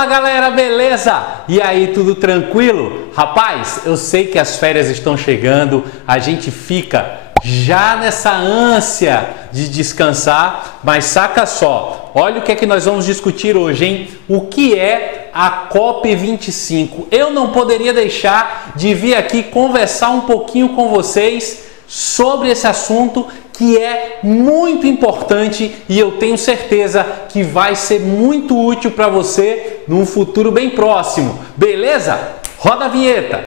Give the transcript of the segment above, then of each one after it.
Fala galera, beleza? E aí, tudo tranquilo? Rapaz, eu sei que as férias estão chegando, a gente fica já nessa ânsia de descansar, mas saca só, olha o que é que nós vamos discutir hoje, hein? O que é a COP25? Eu não poderia deixar de vir aqui conversar um pouquinho com vocês sobre esse assunto que é muito importante e eu tenho certeza que vai ser muito útil para você num futuro bem próximo. Beleza? Roda a vinheta!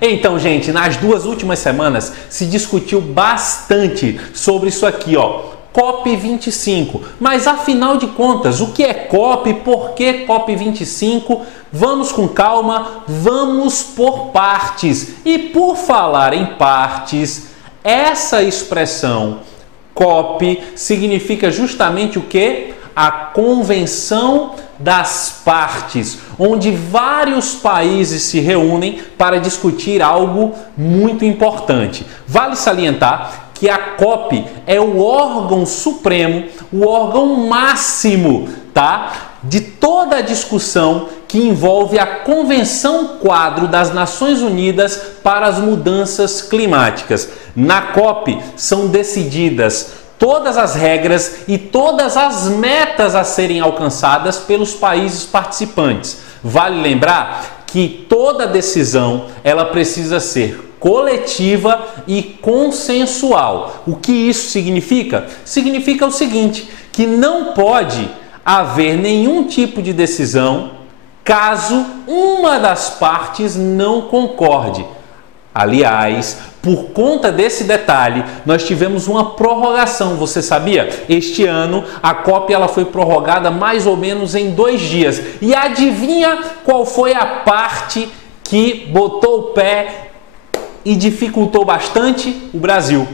Então, gente, nas duas últimas semanas se discutiu bastante sobre isso aqui, ó. COP25, mas afinal de contas, o que é COP? Por que COP25? Vamos com calma, vamos por partes. E por falar em partes, essa expressão COP significa justamente o que? A Convenção das Partes, onde vários países se reúnem para discutir algo muito importante. Vale salientar que a COP é o órgão supremo, o órgão máximo, tá? De toda a discussão que envolve a Convenção Quadro das Nações Unidas para as Mudanças Climáticas. Na COP são decididas todas as regras e todas as metas a serem alcançadas pelos países participantes. Vale lembrar que toda decisão ela precisa ser coletiva e consensual. O que isso significa? Significa o seguinte, que não pode haver nenhum tipo de decisão caso uma das partes não concorde. Aliás, por conta desse detalhe, nós tivemos uma prorrogação, você sabia? Este ano a COP ela foi prorrogada mais ou menos em 2 dias. E adivinha qual foi a parte que botou o pé e dificultou bastante? O Brasil.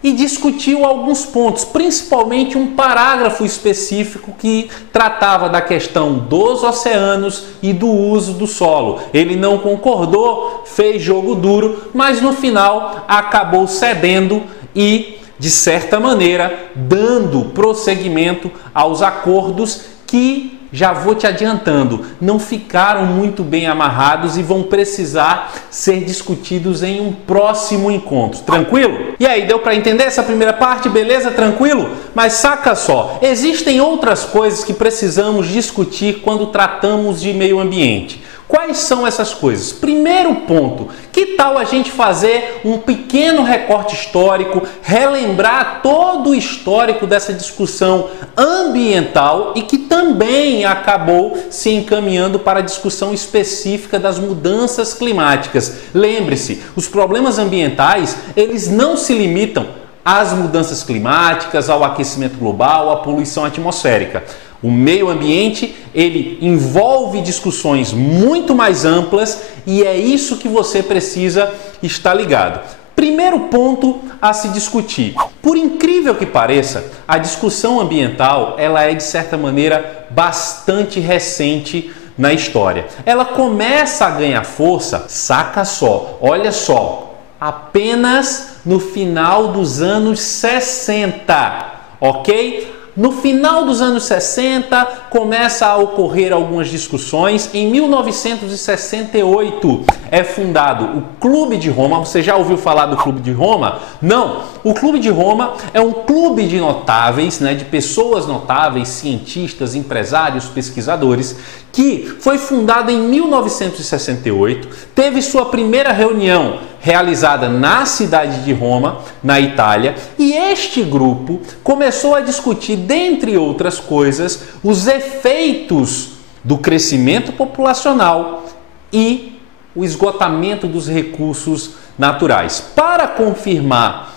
E discutiu alguns pontos, principalmente um parágrafo específico que tratava da questão dos oceanos e do uso do solo. Ele não concordou, fez jogo duro, mas no final acabou cedendo e, de certa maneira, dando prosseguimento aos acordos que, já vou te adiantando, não ficaram muito bem amarrados e vão precisar ser discutidos em um próximo encontro. Tranquilo? E aí, deu para entender essa primeira parte? Beleza? Tranquilo? Mas saca só, existem outras coisas que precisamos discutir quando tratamos de meio ambiente. Quais são essas coisas? Primeiro ponto, que tal a gente fazer um pequeno recorte histórico, relembrar todo o histórico dessa discussão ambiental e que também acabou se encaminhando para a discussão específica das mudanças climáticas. Lembre-se, os problemas ambientais, eles não se limitam às mudanças climáticas, ao aquecimento global, à poluição atmosférica. O meio ambiente, ele envolve discussões muito mais amplas e é isso que você precisa estar ligado. Primeiro ponto a se discutir. Por incrível que pareça, a discussão ambiental, ela é de certa maneira bastante recente na história. Ela começa a ganhar força, saca só, olha só, apenas no final dos anos 60, ok? No final dos anos 60, começa a ocorrer algumas discussões. Em 1968 é fundado o Clube de Roma. Você já ouviu falar do Clube de Roma? Não! O Clube de Roma é um clube de notáveis, né, de pessoas notáveis, cientistas, empresários, pesquisadores, que foi fundado em 1968, teve sua primeira reunião realizada na cidade de Roma, na Itália, e este grupo começou a discutir, dentre outras coisas, os efeitos do crescimento populacional e o esgotamento dos recursos naturais. Para confirmar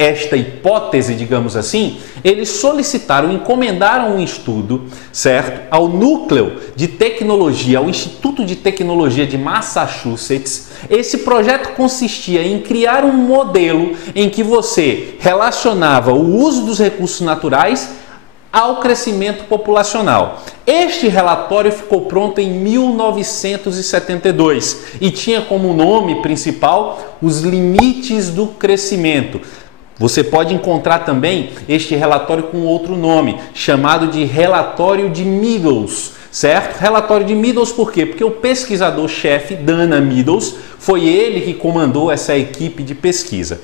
esta hipótese, digamos assim, eles solicitaram, encomendaram um estudo, certo, ao Núcleo de Tecnologia, ao Instituto de Tecnologia de Massachusetts. Esse projeto consistia em criar um modelo em que você relacionava o uso dos recursos naturais ao crescimento populacional. Este relatório ficou pronto em 1972 e tinha como nome principal os limites do crescimento. Você pode encontrar também este relatório com outro nome, chamado de Relatório de Meadows, certo? Relatório de Meadows por quê? Porque o pesquisador-chefe, Dana Meadows, foi ele que comandou essa equipe de pesquisa.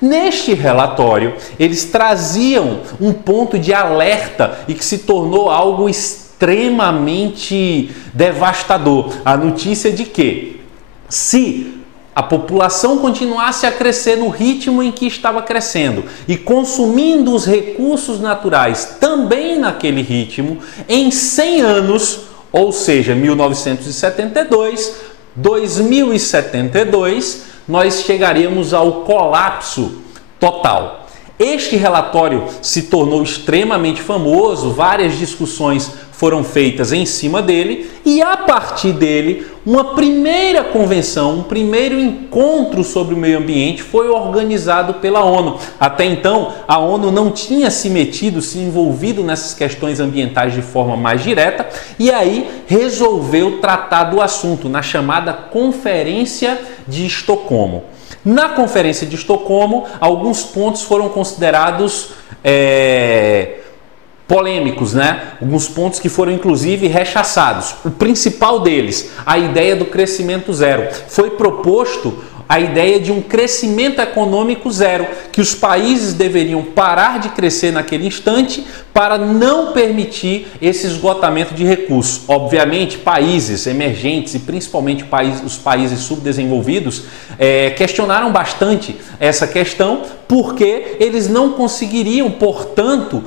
Neste relatório, eles traziam um ponto de alerta e que se tornou algo extremamente devastador. A notícia de que, se a população continuasse a crescer no ritmo em que estava crescendo e consumindo os recursos naturais também naquele ritmo, em 100 anos, ou seja, 1972, 2072, nós chegaríamos ao colapso total. Este relatório se tornou extremamente famoso, várias discussões foram feitas em cima dele e a partir dele uma primeira convenção, um primeiro encontro sobre o meio ambiente foi organizado pela ONU. Até então a ONU não tinha se envolvido nessas questões ambientais de forma mais direta e aí resolveu tratar do assunto na chamada Conferência de Estocolmo. Na Conferência de Estocolmo, alguns pontos foram considerados polêmicos, né? Alguns pontos que foram inclusive rechaçados. O principal deles, a ideia do crescimento zero. Foi proposto a ideia de um crescimento econômico zero, que os países deveriam parar de crescer naquele instante para não permitir esse esgotamento de recursos. Obviamente, países emergentes e principalmente os países subdesenvolvidos questionaram bastante essa questão, porque eles não conseguiriam, portanto,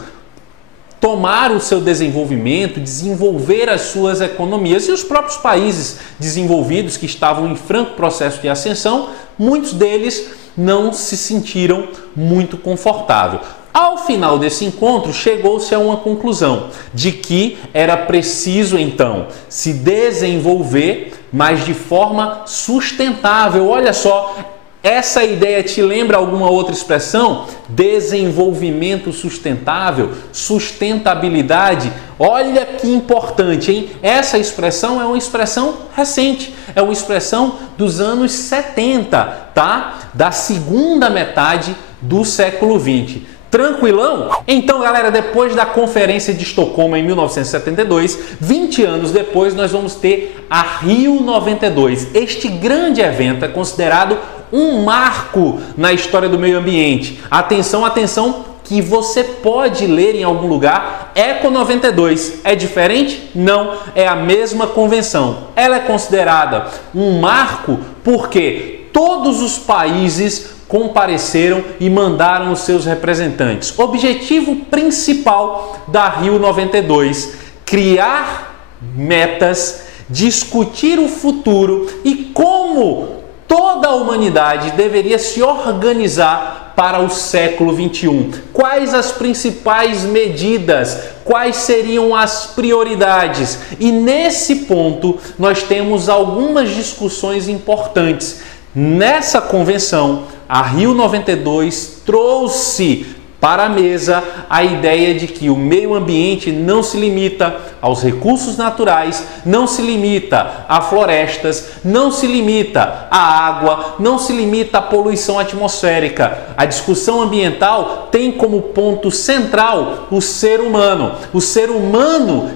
tomar o seu desenvolvimento, desenvolver as suas economias. E os próprios países desenvolvidos que estavam em franco processo de ascensão, muitos deles não se sentiram muito confortáveis. Ao final desse encontro, chegou-se a uma conclusão de que era preciso, então, se desenvolver, mas de forma sustentável. Olha só, essa ideia te lembra alguma outra expressão? Desenvolvimento sustentável, sustentabilidade. Olha que importante, hein? Essa expressão é uma expressão recente, é uma expressão dos anos 70, tá? Da segunda metade do século 20. Tranquilão? Então, galera, depois da Conferência de Estocolmo em 1972, 20 anos depois, nós vamos ter a Rio 92. Este grande evento é considerado um marco na história do meio ambiente. Atenção, atenção, que você pode ler em algum lugar Eco 92. É diferente? Não, é a mesma convenção. Ela é considerada um marco porque todos os países compareceram e mandaram os seus representantes. Objetivo principal da Rio 92: criar metas, discutir o futuro e como toda a humanidade deveria se organizar para o século 21. Quais as principais medidas? Quais seriam as prioridades? E nesse ponto nós temos algumas discussões importantes. Nessa convenção, a Rio 92 trouxe para a mesa a ideia de que o meio ambiente não se limita aos recursos naturais, não se limita a florestas, não se limita à água, não se limita à poluição atmosférica. A discussão ambiental tem como ponto central o ser humano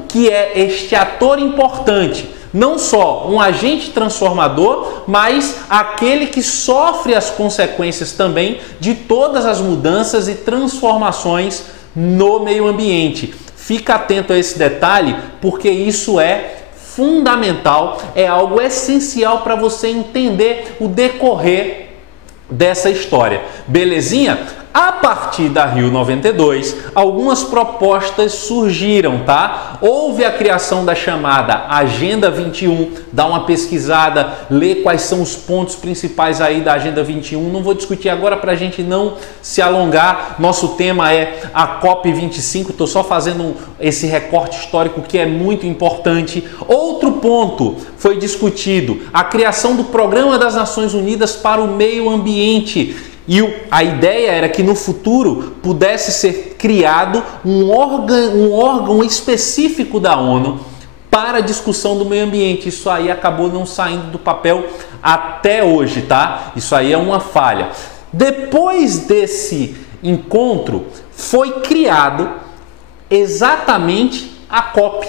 que é este ator importante. Não só um agente transformador, mas aquele que sofre as consequências também de todas as mudanças e transformações no meio ambiente. Fica atento a esse detalhe, porque isso é fundamental, é algo essencial para você entender o decorrer dessa história. Belezinha? A partir da Rio 92, algumas propostas surgiram, tá? Houve a criação da chamada Agenda 21, dá uma pesquisada, lê quais são os pontos principais aí da Agenda 21. Não vou discutir agora para a gente não se alongar. Nosso tema é a COP25, estou só fazendo esse recorte histórico que é muito importante. Outro ponto foi discutido, a criação do Programa das Nações Unidas para o Meio Ambiente. E a ideia era que no futuro pudesse ser criado um órgão específico da ONU para a discussão do meio ambiente. Isso aí acabou não saindo do papel até hoje, tá? Isso aí é uma falha. Depois desse encontro, foi criado exatamente a COP.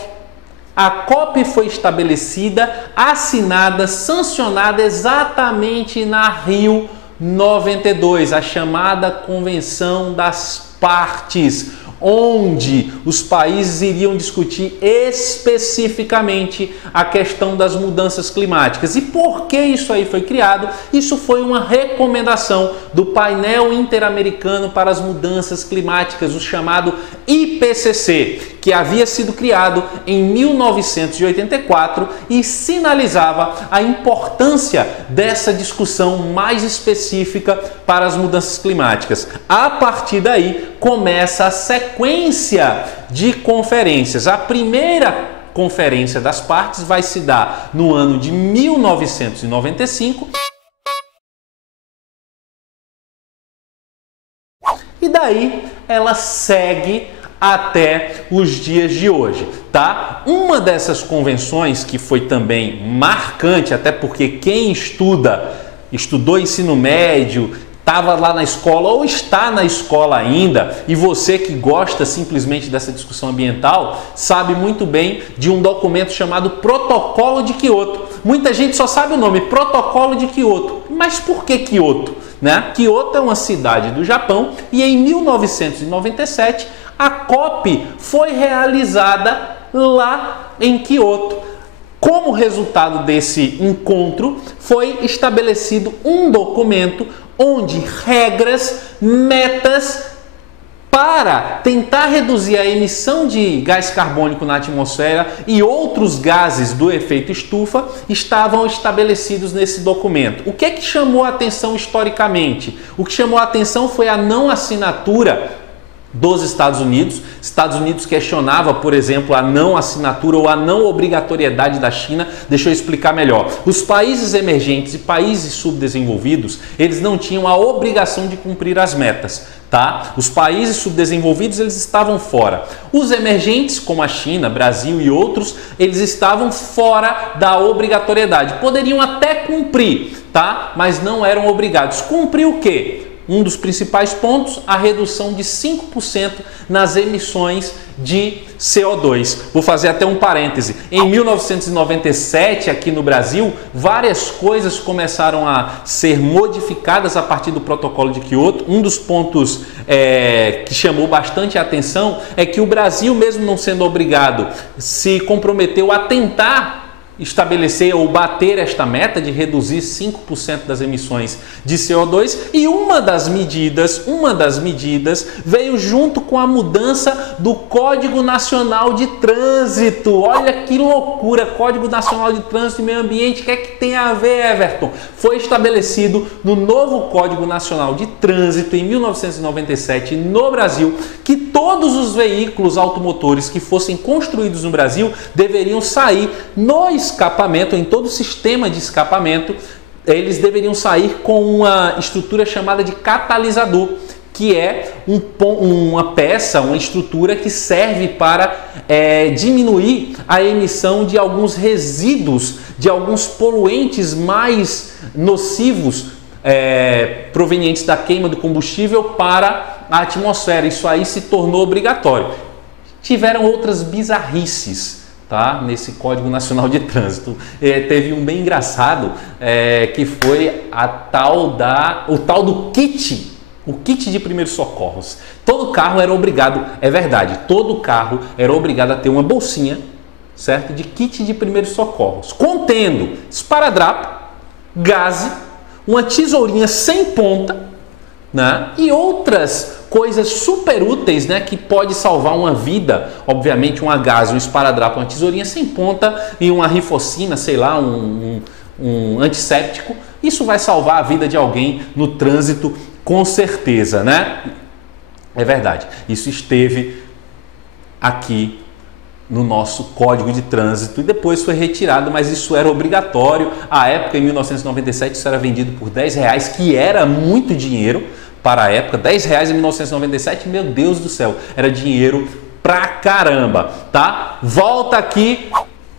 A COP foi estabelecida, assinada, sancionada exatamente na Rio 92, a chamada Convenção das Partes, onde os países iriam discutir especificamente a questão das mudanças climáticas. E por que isso aí foi criado? Isso foi uma recomendação do Painel Interamericano para as Mudanças Climáticas, o chamado IPCC, que havia sido criado em 1984 e sinalizava a importância dessa discussão mais específica para as mudanças climáticas. A partir daí, começa a sequência de conferências. A primeira Conferência das Partes vai se dar no ano de 1995 e daí ela segue até os dias de hoje, tá? Uma dessas convenções que foi também marcante, até porque quem estudou ensino médio, estava lá na escola ou está na escola ainda, e você que gosta simplesmente dessa discussão ambiental, sabe muito bem de um documento chamado Protocolo de Kyoto. Muita gente só sabe o nome, Protocolo de Kyoto. Mas por que Kyoto? Né? Kyoto é uma cidade do Japão e em 1997 a COP foi realizada lá em Kyoto. Como resultado desse encontro, foi estabelecido um documento onde regras, metas para tentar reduzir a emissão de gás carbônico na atmosfera e outros gases do efeito estufa estavam estabelecidos nesse documento. O que é que chamou a atenção historicamente? O que chamou a atenção foi a não assinatura dos Estados Unidos. Estados Unidos questionava, por exemplo, a não assinatura ou a não obrigatoriedade da China. Deixa eu explicar melhor. Os países emergentes e países subdesenvolvidos, eles não tinham a obrigação de cumprir as metas, tá? Os países subdesenvolvidos, eles estavam fora. Os emergentes, como a China, Brasil e outros, eles estavam fora da obrigatoriedade. Poderiam até cumprir, tá? Mas não eram obrigados. Cumprir o quê? Um dos principais pontos, a redução de 5% nas emissões de CO2. Vou fazer até um parêntese. Em 1997, aqui no Brasil, várias coisas começaram a ser modificadas a partir do Protocolo de Kyoto. Um dos pontos que chamou bastante a atenção é que o Brasil, mesmo não sendo obrigado, se comprometeu a tentar estabelecer ou bater esta meta de reduzir 5% das emissões de CO2, e uma das medidas veio junto com a mudança do Código Nacional de Trânsito. Olha que loucura! Código Nacional de Trânsito e Meio Ambiente, o que é que tem a ver, Everton? Foi estabelecido no novo Código Nacional de Trânsito em 1997 no Brasil que todos os veículos automotores que fossem construídos no Brasil deveriam sair no escapamento, em todo o sistema de escapamento, eles deveriam sair com uma estrutura chamada de catalisador, que é uma peça, uma estrutura que serve para diminuir a emissão de alguns resíduos, de alguns poluentes mais nocivos provenientes da queima do combustível para a atmosfera. Isso aí se tornou obrigatório. Tiveram outras bizarrices, tá? Nesse Código Nacional de Trânsito. Teve um bem engraçado, que foi o tal do kit. O kit de primeiros socorros. Todo carro era obrigado, é verdade, todo carro era obrigado a ter uma bolsinha, certo? De kit de primeiros socorros, contendo esparadrapo, gaze, uma tesourinha sem ponta, né? E outras coisas super úteis, né? Que pode salvar uma vida. Obviamente, uma gaze, um esparadrapo, uma tesourinha sem ponta e uma rifocina, sei lá, um antisséptico. Isso vai salvar a vida de alguém no trânsito, com certeza, né? É verdade. Isso esteve aqui no nosso Código de Trânsito e depois foi retirado, mas isso era obrigatório. À época, em 1997, isso era vendido por R$10, que era muito dinheiro para a época. R$10 em 1997, meu Deus do céu, era dinheiro pra caramba, tá? Volta aqui,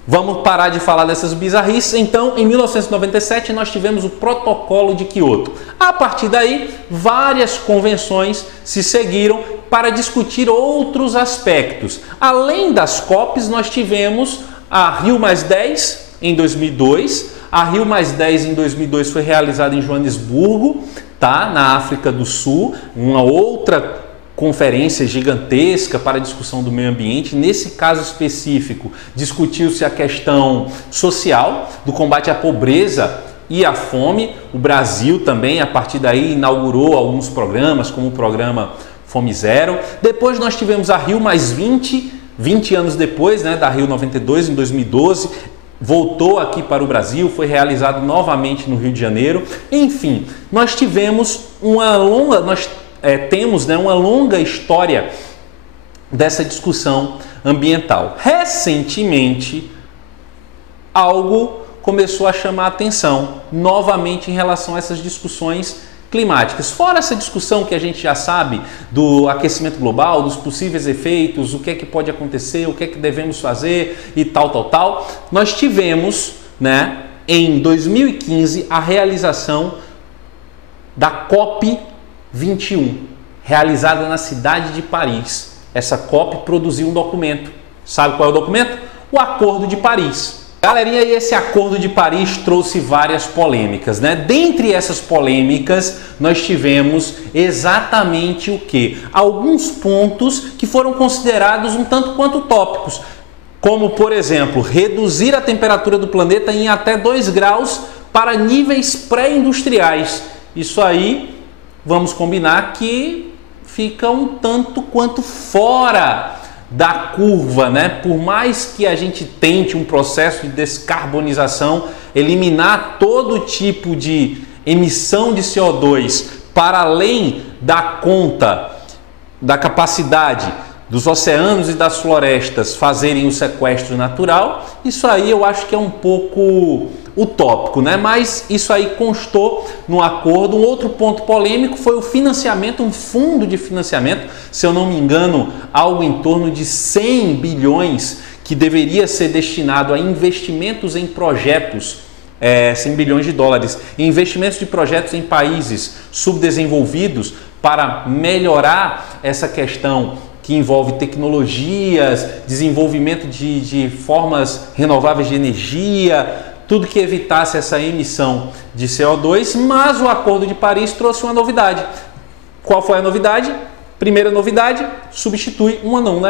vamos parar de falar dessas bizarrices. Então, em 1997, nós tivemos o Protocolo de Kyoto. A partir daí, várias convenções se seguiram para discutir outros aspectos. Além das COPs, nós tivemos a Rio+10 em 2002. A Rio+10 em 2002 foi realizada em Joanesburgo, tá? Na África do Sul, uma outra conferência gigantesca para a discussão do meio ambiente. Nesse caso específico, discutiu-se a questão social, do combate à pobreza e à fome. O Brasil também, a partir daí, inaugurou alguns programas, como o programa Fome Zero. Depois nós tivemos a Rio+20, 20 anos depois, né, da Rio 92, em 2012, voltou aqui para o Brasil, foi realizado novamente no Rio de Janeiro. Enfim, nós tivemos temos uma longa história dessa discussão ambiental. Recentemente, algo começou a chamar a atenção novamente em relação a essas discussões climáticas. Fora essa discussão que a gente já sabe do aquecimento global, dos possíveis efeitos, o que é que pode acontecer, o que é que devemos fazer e tal, nós tivemos, né, em 2015 a realização da COP21, realizada na cidade de Paris. Essa COP produziu um documento. Sabe qual é o documento? O Acordo de Paris. Galerinha, e esse Acordo de Paris trouxe várias polêmicas, né? Dentre essas polêmicas, nós tivemos exatamente o quê? Alguns pontos que foram considerados um tanto quanto utópicos, como, por exemplo, reduzir a temperatura do planeta em até 2 graus para níveis pré-industriais. Isso aí, vamos combinar que fica um tanto quanto fora da curva, né? Por mais que a gente tente um processo de descarbonização, eliminar todo tipo de emissão de CO2 para além da conta da capacidade dos oceanos e das florestas fazerem o sequestro natural, isso aí eu acho que é um pouco utópico, né? Mas isso aí constou no acordo. Um outro ponto polêmico foi o financiamento, um fundo de financiamento, se eu não me engano, algo em torno de 100 bilhões que deveria ser destinado a investimentos em projetos, 100 bilhões de dólares, em investimentos de projetos em países subdesenvolvidos para melhorar essa questão que envolve tecnologias, desenvolvimento de formas renováveis de energia, tudo que evitasse essa emissão de CO2, mas o Acordo de Paris trouxe uma novidade. Qual foi a novidade? Primeira novidade, substitui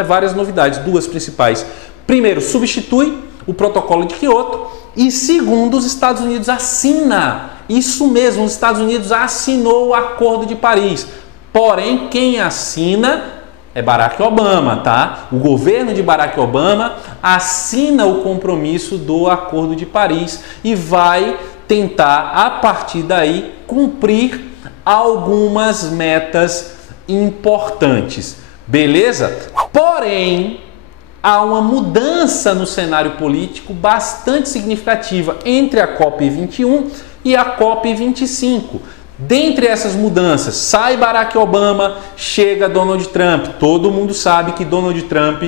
várias novidades, duas principais. Primeiro, substitui o Protocolo de Kyoto e segundo, os Estados Unidos assina. Isso mesmo, os Estados Unidos assinou o Acordo de Paris. Porém, quem assina é Barack Obama, tá? O governo de Barack Obama assina o compromisso do Acordo de Paris e vai tentar, a partir daí, cumprir algumas metas importantes, beleza? Porém, há uma mudança no cenário político bastante significativa entre a COP21 e a COP25. Dentre essas mudanças, sai Barack Obama, chega Donald Trump. Todo mundo sabe que Donald Trump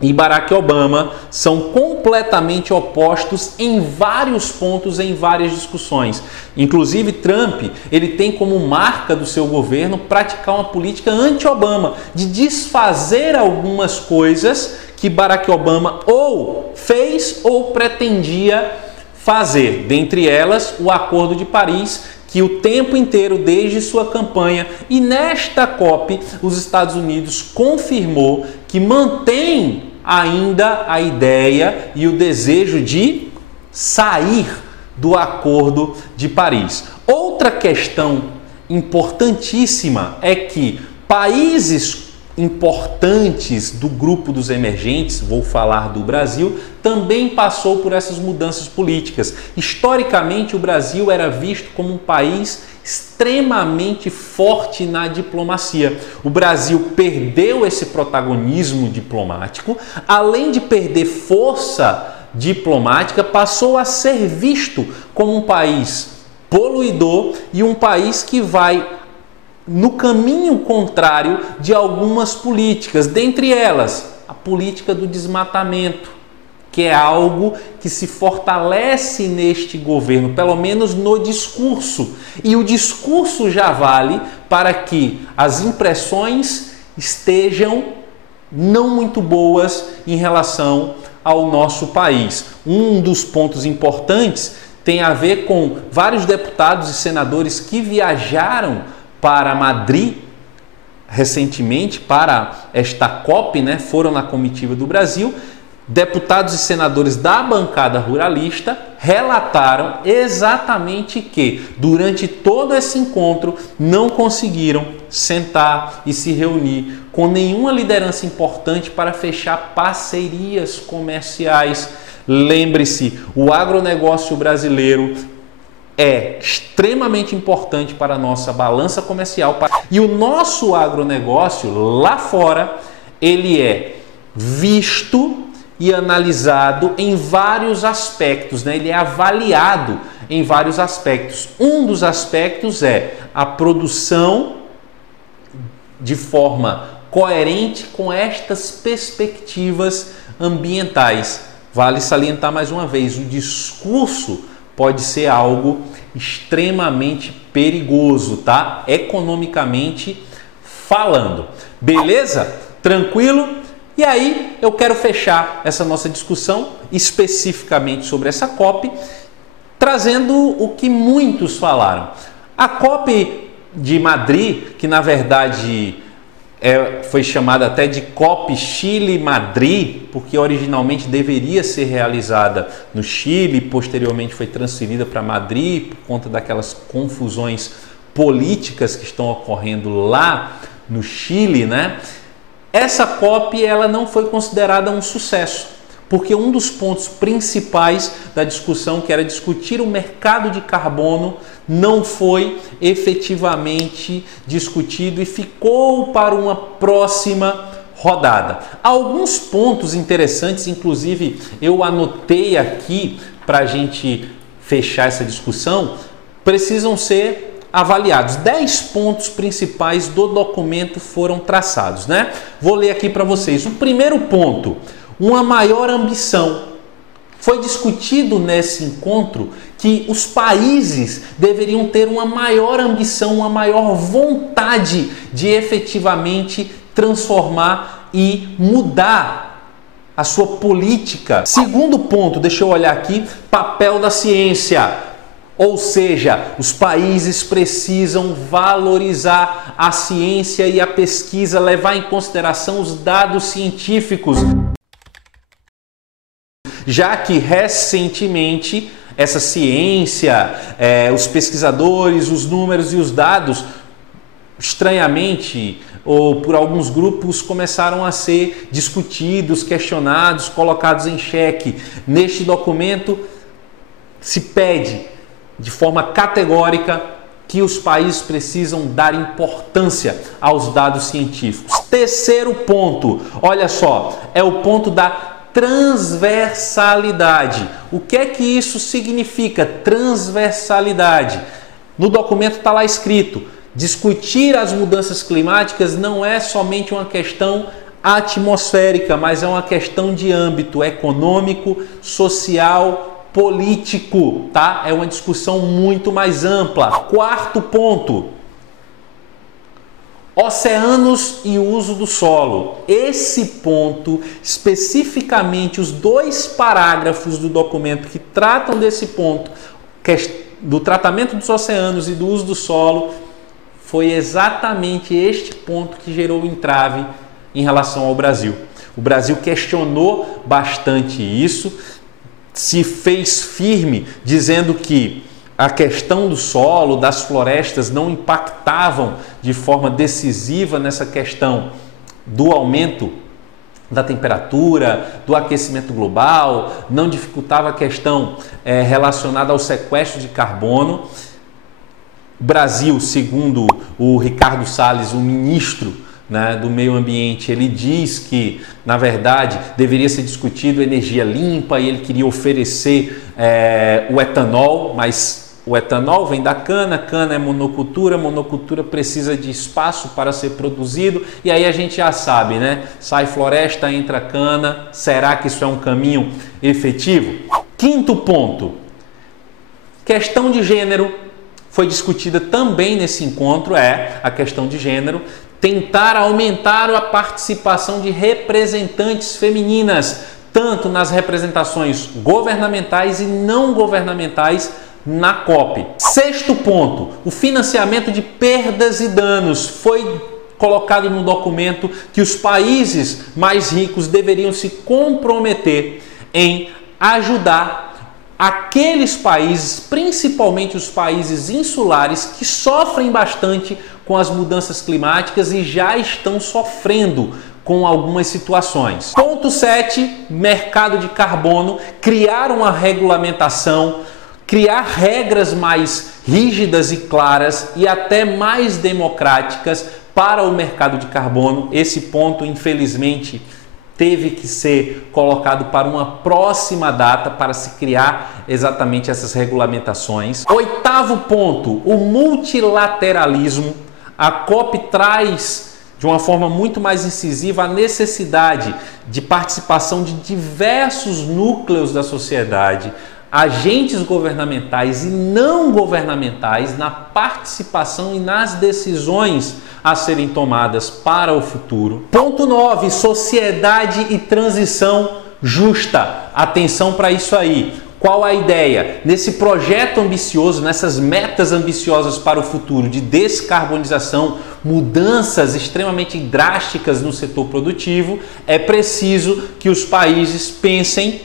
e Barack Obama são completamente opostos em vários pontos, em várias discussões. Inclusive, Trump, ele tem como marca do seu governo praticar uma política anti-Obama, de desfazer algumas coisas que Barack Obama ou fez ou pretendia fazer. Dentre elas, o Acordo de Paris, que o tempo inteiro, desde sua campanha e nesta COP, os Estados Unidos confirmou que mantém ainda a ideia e o desejo de sair do Acordo de Paris. Outra questão importantíssima é que países importantes do grupo dos emergentes, vou falar do Brasil, também passou por essas mudanças políticas. Historicamente, o Brasil era visto como um país extremamente forte na diplomacia. O Brasil perdeu esse protagonismo diplomático, além de perder força diplomática, passou a ser visto como um país poluidor e um país que vai no caminho contrário de algumas políticas, dentre elas a política do desmatamento, que é algo que se fortalece neste governo, pelo menos no discurso. E o discurso já vale para que as impressões estejam não muito boas em relação ao nosso país. Um dos pontos importantes tem a ver com vários deputados e senadores que viajaram para Madrid recentemente, para esta COP, foram na comitiva do Brasil. Deputados e senadores da bancada ruralista relataram exatamente que durante todo esse encontro não conseguiram sentar e se reunir com nenhuma liderança importante para fechar parcerias comerciais. Lembre-se, o agronegócio brasileiro é extremamente importante para a nossa balança comercial e o nosso agronegócio lá fora, ele é visto e analisado em vários aspectos, ele é avaliado em vários aspectos. Um dos aspectos é a produção de forma coerente com estas perspectivas ambientais. Vale salientar mais uma vez, o discurso pode ser algo extremamente perigoso, tá? Economicamente falando. Beleza? Tranquilo? E aí eu quero fechar essa nossa discussão especificamente sobre essa COP, trazendo o que muitos falaram. A COP de Madrid, que na verdade foi chamada até de COP Chile-Madrid, porque originalmente deveria ser realizada no Chile, posteriormente foi transferida para Madrid por conta daquelas confusões políticas que estão ocorrendo lá no Chile, Essa COP ela não foi considerada um sucesso, porque um dos pontos principais da discussão, que era discutir o mercado de carbono, não foi efetivamente discutido e ficou para uma próxima rodada. Alguns pontos interessantes, inclusive eu anotei aqui para a gente fechar essa discussão, precisam ser avaliados. 10 pontos principais do documento foram traçados, Vou ler aqui para vocês. O primeiro ponto, uma maior ambição. Foi discutido nesse encontro que os países deveriam ter uma maior ambição, uma maior vontade de efetivamente transformar e mudar a sua política. Segundo ponto, deixa eu olhar aqui, papel da ciência. Ou seja, os países precisam valorizar a ciência e a pesquisa, levar em consideração os dados científicos, já que recentemente essa ciência, os pesquisadores, os números e os dados, estranhamente, ou por alguns grupos, começaram a ser discutidos, questionados, colocados em xeque. Neste documento se pede de forma categórica que os países precisam dar importância aos dados científicos. Terceiro ponto, olha só, é o ponto da transversalidade. O que é que isso significa? Transversalidade. No documento está lá escrito: discutir as mudanças climáticas não é somente uma questão atmosférica, mas é uma questão de âmbito econômico, social, político, tá? É uma discussão muito mais ampla. Quarto ponto: oceanos e uso do solo. Esse ponto, especificamente os 2 parágrafos do documento que tratam desse ponto, do tratamento dos oceanos e do uso do solo, foi exatamente este ponto que gerou o entrave em relação ao Brasil. O Brasil questionou bastante isso, se fez firme, dizendo que a questão do solo, das florestas, não impactavam de forma decisiva nessa questão do aumento da temperatura, do aquecimento global, não dificultava a questão relacionada ao sequestro de carbono. O Brasil, segundo o Ricardo Salles, o ministro, né, do meio ambiente, ele diz que, na verdade, deveria ser discutido energia limpa e ele queria oferecer o etanol, mas o etanol vem da cana, cana é monocultura precisa de espaço para ser produzido e aí a gente já sabe, né? Sai floresta, entra cana, será que isso é um caminho efetivo? Quinto ponto, questão de gênero foi discutida também nesse encontro, a questão de gênero, tentar aumentar a participação de representantes femininas, tanto nas representações governamentais e não governamentais na COP. Sexto ponto, o financiamento de perdas e danos. Foi colocado no documento que os países mais ricos deveriam se comprometer em ajudar aqueles países, principalmente os países insulares, que sofrem bastante com as mudanças climáticas e já estão sofrendo com algumas situações. Ponto 7, mercado de carbono, criar uma regulamentação, criar regras mais rígidas e claras e até mais democráticas para o mercado de carbono. Esse ponto, infelizmente, teve que ser colocado para uma próxima data para se criar exatamente essas regulamentações. Oitavo ponto, o multilateralismo. A COP traz de uma forma muito mais incisiva a necessidade de participação de diversos núcleos da sociedade, agentes governamentais e não governamentais na participação e nas decisões a serem tomadas para o futuro. Ponto 9, sociedade e transição justa. Atenção para isso aí. Qual a ideia? Nesse projeto ambicioso, nessas metas ambiciosas para o futuro de descarbonização, mudanças extremamente drásticas no setor produtivo, é preciso que os países pensem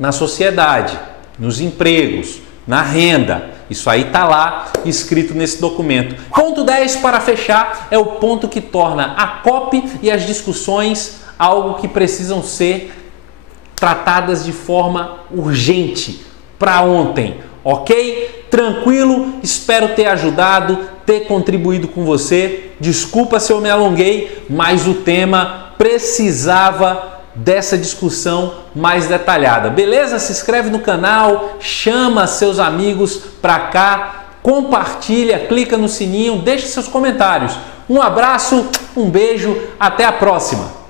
na sociedade, nos empregos, na renda. Isso aí está lá escrito nesse documento. Ponto 10, para fechar, é o ponto que torna a COP e as discussões algo que precisam ser tratadas de forma urgente, para ontem, ok? Tranquilo? Espero ter ajudado, ter contribuído com você. Desculpa se eu me alonguei, mas o tema precisava dessa discussão mais detalhada. Beleza? Se inscreve no canal, chama seus amigos para cá, compartilha, clica no sininho, deixa seus comentários. Um abraço, um beijo, até a próxima!